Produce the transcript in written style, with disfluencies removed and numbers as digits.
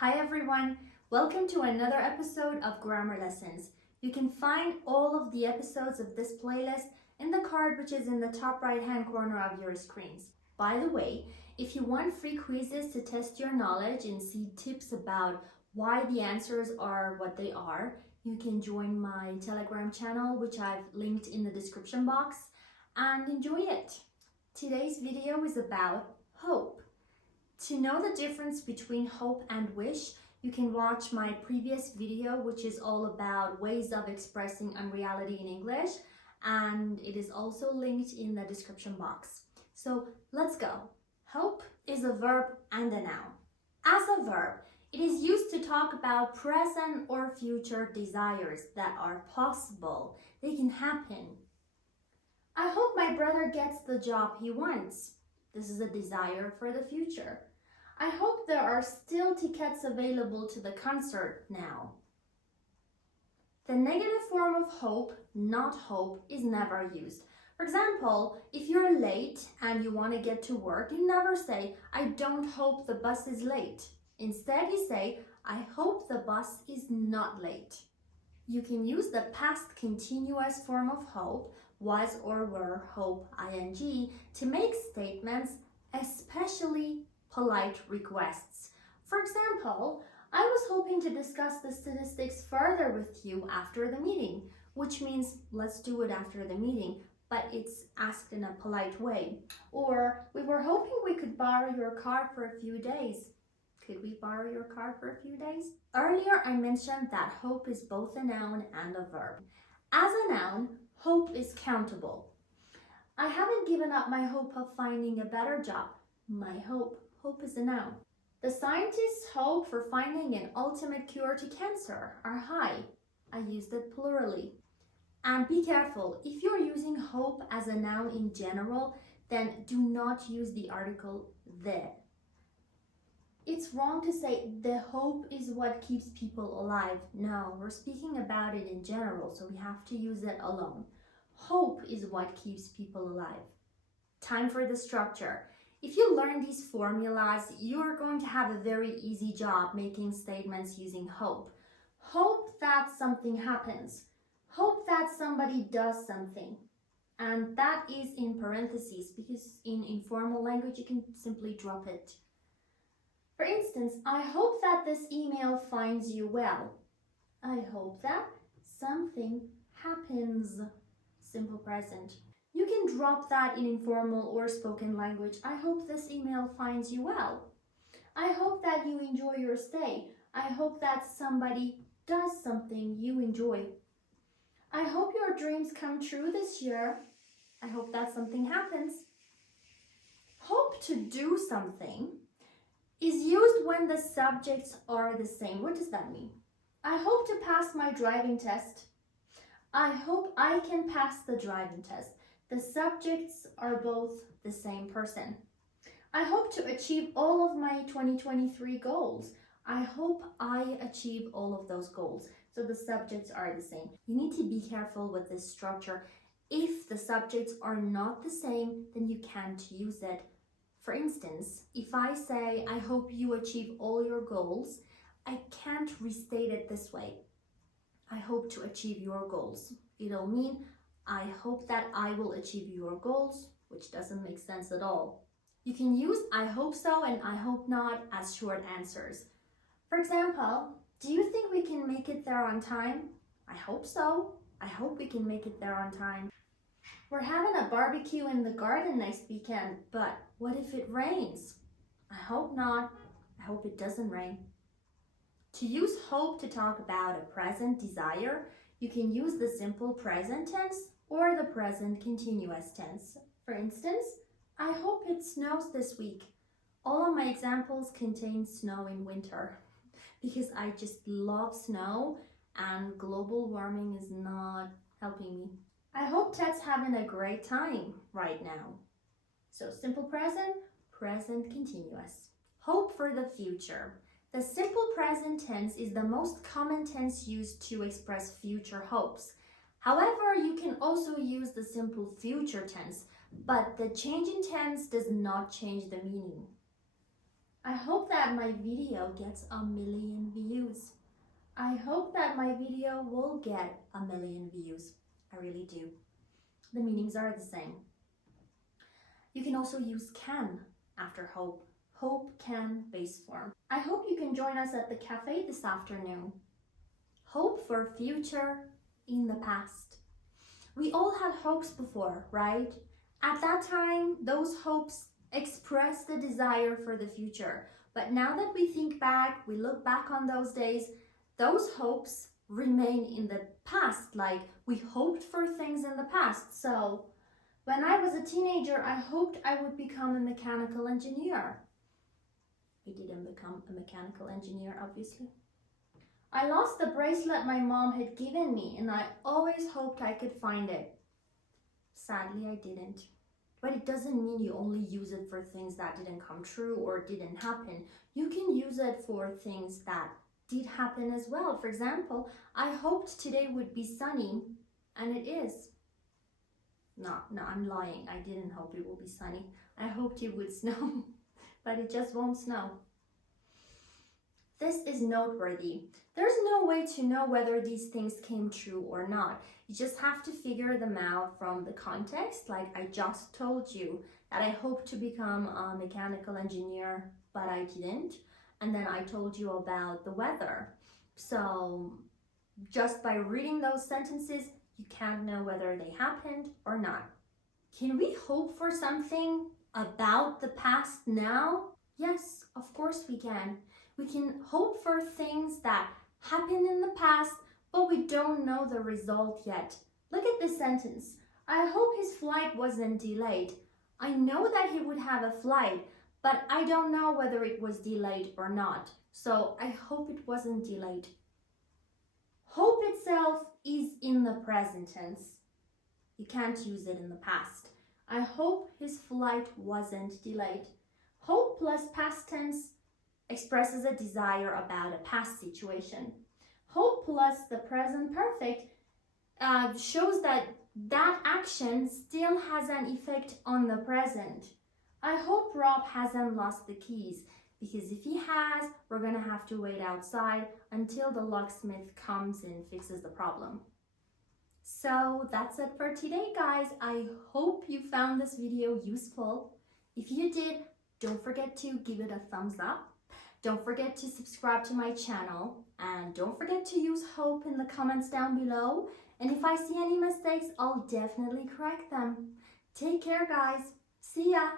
Hi everyone, welcome to another episode of Grammar Lessons. You can find all of the episodes of this playlist in the card which is in the top right hand corner of your screens. By the way, if you want free quizzes to test your knowledge and see tips about why the answers are what they are, you can join my Telegram channel which I've linked in the description box and enjoy it. Today's video is about hope. To know the difference between hope and wish, you can watch my previous video, which is all about ways of expressing unreality in English, and it is also linked in the description box. So let's go. Hope is a verb and a noun. As a verb, it is used to talk about present or future desires that are possible. They can happen. I hope my brother gets the job he wants. This is a desire for the future. I hope there are still tickets available to the concert now. The negative form of hope, not hope, is never used. For example, if you're late and you want to get to work, you never say, I don't hope the bus is late. Instead, you say, I hope the bus is not late. You can use the past continuous form of hope, was or were, hope, ing, to make statements, especially polite requests. For example, I was hoping to discuss the statistics further with you after the meeting, which means let's do it after the meeting, but it's asked in a polite way. Or we were hoping we could borrow your car for a few days. Could we borrow your car for a few days? Earlier, I mentioned that hope is both a noun and a verb. As a noun, hope is countable. I haven't given up my hope of finding a better job. My hope. Hope is a noun. The scientists' hope for finding an ultimate cure to cancer are high. I used it plurally. And be careful, if you're using hope as a noun in general, then do not use the article the. It's wrong to say the hope is what keeps people alive. No, we're speaking about it in general, so we have to use it alone. Hope is what keeps people alive. Time for the structure. If you learn these formulas, you're going to have a very easy job making statements using hope. Hope that something happens. Hope that somebody does something. And that is in parentheses because in informal language you can simply drop it. For instance, I hope that this email finds you well. I hope that something happens. Simple present. You can drop that in informal or spoken language. I hope this email finds you well. I hope that you enjoy your stay. I hope that somebody does something you enjoy. I hope your dreams come true this year. I hope that something happens. Hope to do something is used when the subjects are the same. What does that mean? I hope to pass my driving test. I hope I can pass the driving test. The subjects are both the same person. I hope to achieve all of my 2023 goals. I hope I achieve all of those goals. So the subjects are the same. You need to be careful with this structure. If the subjects are not the same, then you can't use it. For instance, if I say, I hope you achieve all your goals, I can't restate it this way. I hope to achieve your goals. It'll mean, I hope that I will achieve your goals, which doesn't make sense at all. You can use I hope so and I hope not as short answers. For example, do you think we can make it there on time? I hope so. I hope we can make it there on time. We're having a barbecue in the garden next weekend, but what if it rains? I hope not. I hope it doesn't rain. To use hope to talk about a present desire, you can use the simple present tense or the present continuous tense. For instance, I hope it snows this week. All of my examples contain snow in winter because I just love snow and global warming is not helping me. I hope Ted's having a great time right now. So simple present, present continuous. Hope for the future. The simple present tense is the most common tense used to express future hopes. However, you can also use the simple future tense, but the change in tense does not change the meaning. I hope that my video gets 1,000,000 views. I hope that my video will get 1,000,000 views. I really do. The meanings are the same. You can also use can after hope. Hope, can, base form. I hope you can join us at the cafe this afternoon. Hope for future in the past. We all had hopes before, right? At that time, those hopes express the desire for the future. But now that we think back, we look back on those days, those hopes remain in the past, like we hoped for things in the past. So when I was a teenager, I hoped I would become a mechanical engineer. I didn't become a mechanical engineer, obviously. I lost the bracelet my mom had given me, and I always hoped I could find it. Sadly, I didn't. But it doesn't mean you only use it for things that didn't come true or didn't happen. You can use it for things that did happen as well. For example, I hoped today would be sunny, and it is. No, I'm lying. I didn't hope it will be sunny. I hoped it would snow, but it just won't snow. This is noteworthy. There's no way to know whether these things came true or not. You just have to figure them out from the context. Like I just told you that I hoped to become a mechanical engineer, but I didn't. And then I told you about the weather. So just by reading those sentences, you can't know whether they happened or not. Can we hope for something about the past now? Yes, of course we can. We can hope for things that happened in the past, but we don't know the result yet. Look at this sentence. I hope his flight wasn't delayed. I know that he would have a flight, but I don't know whether it was delayed or not. So I hope it wasn't delayed. Hope itself is in the present tense. You can't use it in the past. I hope his flight wasn't delayed. Hope plus past tense expresses a desire about a past situation. Hope plus the present perfect shows that that action still has an effect on the present. I hope Rob hasn't lost the keys, because if he has, we're gonna have to wait outside until the locksmith comes and fixes the problem. So that's it for today, guys. I hope you found this video useful. If you did, don't forget to give it a thumbs up. Don't forget to subscribe to my channel, and don't forget to use hope in the comments down below. And if I see any mistakes, I'll definitely correct them. Take care, guys. See ya.